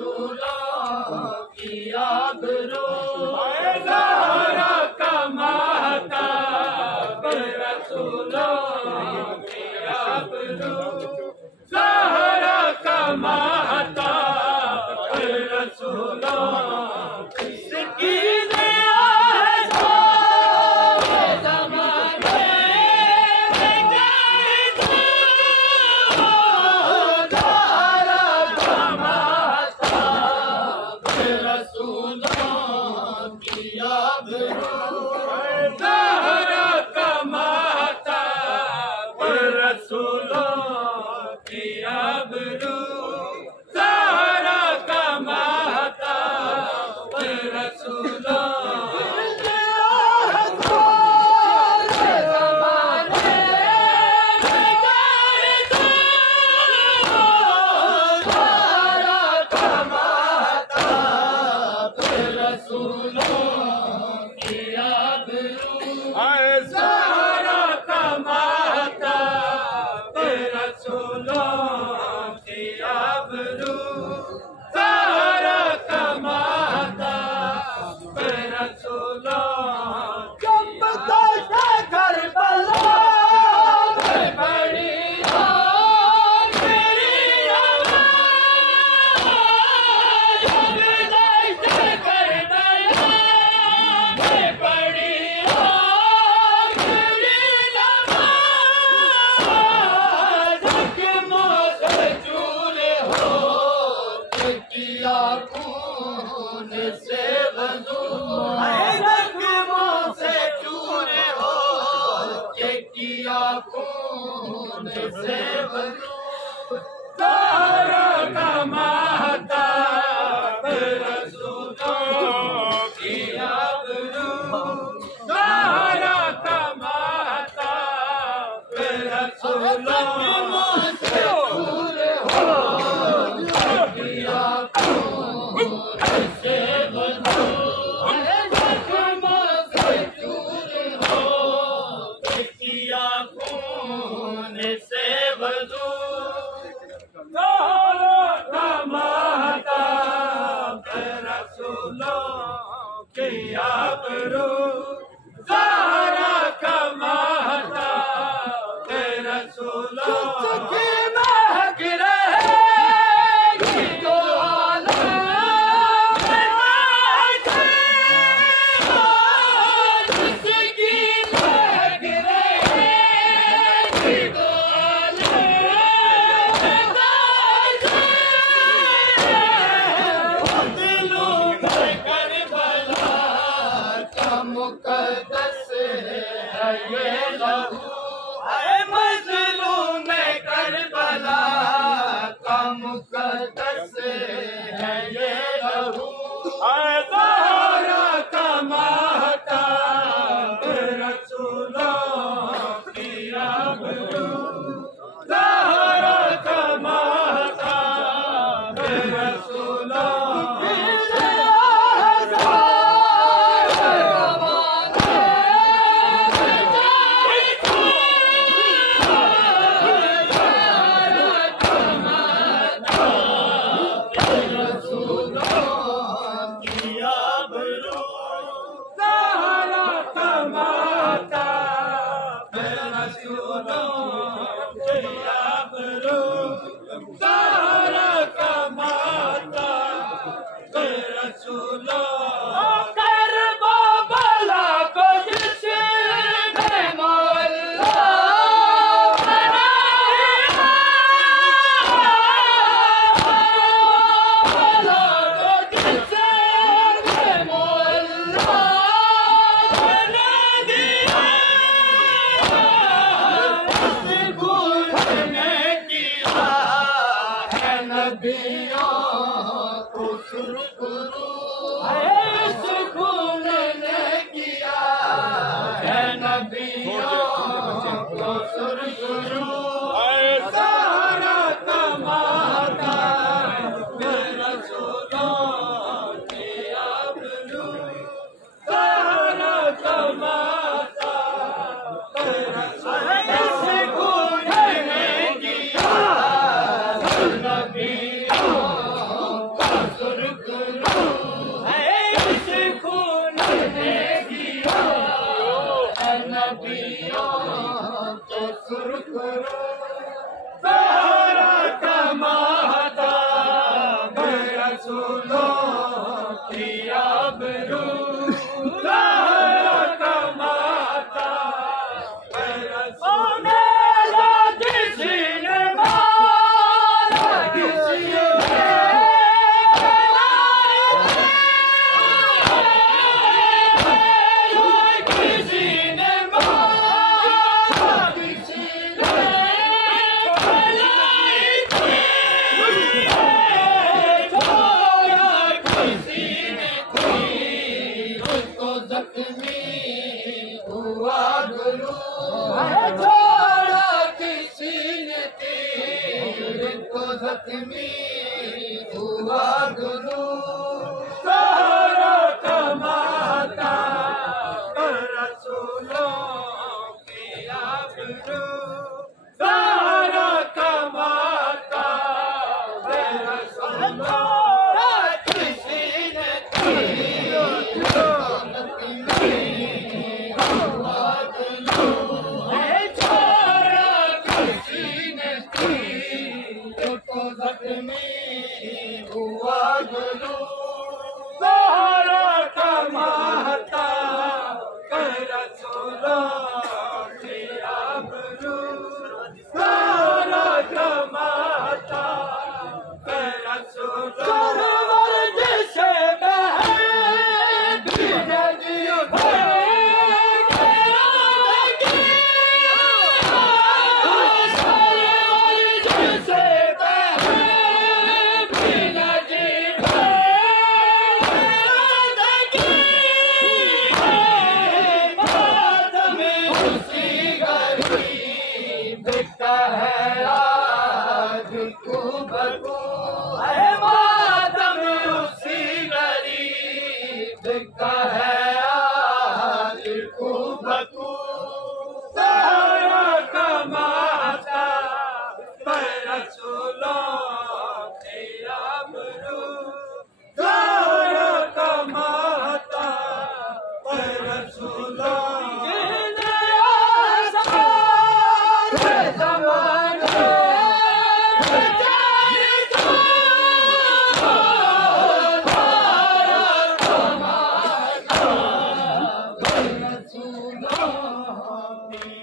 रसूलों की आबरू, ज़हरा का महताब रसूलों की आबरू, ज़हरा का महताब रसूलों की रसूलों की आबरू ज़हरा का माता मेरा किसी ने मारा किसी ने मारा किसी जख्मी हुआ गुरु छोड़ा किसी ने तीर को जख्मी हुआ गुरु ज़हरा का माता रसूलों की आबरू ज़हरा का माता रसूलों किसी ने तीर हुआ गुरु ज़हरा का माता रसूलों की आबरू ज़हरा का माता रसूलों जैसे दिखता है आज कुबकू है मातम उसी गरीब दिखता है आज कुबकू ज़हरा का माता रसूलों की आबरू ज़हरा का माता रसूलों Oh,